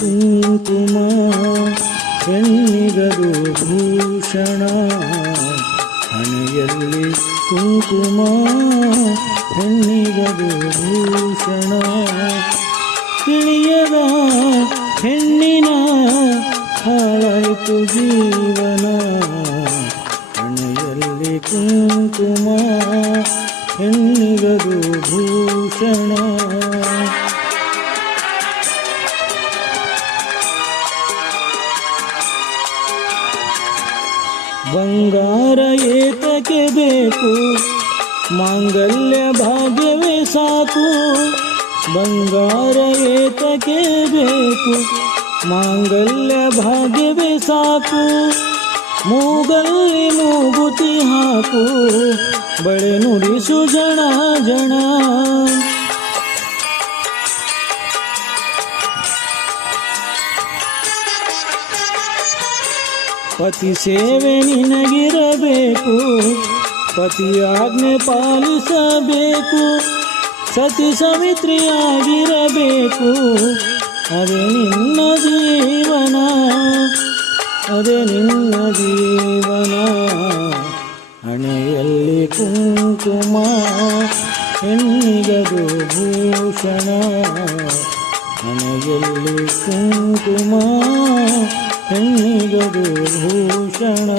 ಕುಂಕುಮ ಹೆಣ್ಣಿಗದು ಭೂಷಣ. ಹಣೆಯಲ್ಲಿ ಕುಂಕುಮ ಹೆಣ್ಣಿಗದು ಭೂಷಣ. ತಿಳಿಯದ ಹೆಣ್ಣಿನ ಹಾಳಾಯಿತು ಜೀವನ. ಹಣೆಯಲ್ಲಿ ಕುಂಕುಮ ಹೆಣ್ಣಿಗದು ಭೂಷಣ. ಬಂಗಾರ ಏತಕ್ಕೆ ಬೇಕು, ಮಾಂಗಲ್ಯ ಭಾಗ್ಯವೇ ಸಾಕು. ಬಂಗಾರ ಏತಕ್ಕೆ ಬೇಕು, ಮಾಂಗಲ್ಯ ಭಾಗ್ಯವೇ ಸಾಕು. ಮೂಗಲ್ಲಿ ಮೂಗುತಿ ಹಾಕು, ಬಳೆ ನುಡಿಸು ಜಣ ಜಣ. ಪತಿ ಸೇವೆ ನಿನಗಿರಬೇಕು, ಪತಿ ಆಜ್ಞೆ ಪಾಲಿಸಬೇಕು. ಸತಿ ಸಾವಿತ್ರಿಯಾಗಿರಬೇಕು, ಅದೇ ನಿನ್ನ ಜೀವನ, ಅದೇ ನಿನ್ನ ಜೀವನ. ಹಣೆಯಲ್ಲಿ ಕುಂಕುಮ ಹೆಣ್ಣಿಗದು ಭೂಷಣ. ಹಣೆಯಲ್ಲಿ ಕುಂಕುಮ ಹೆಣ್ಣಿಗದು ಭೂಷಣ.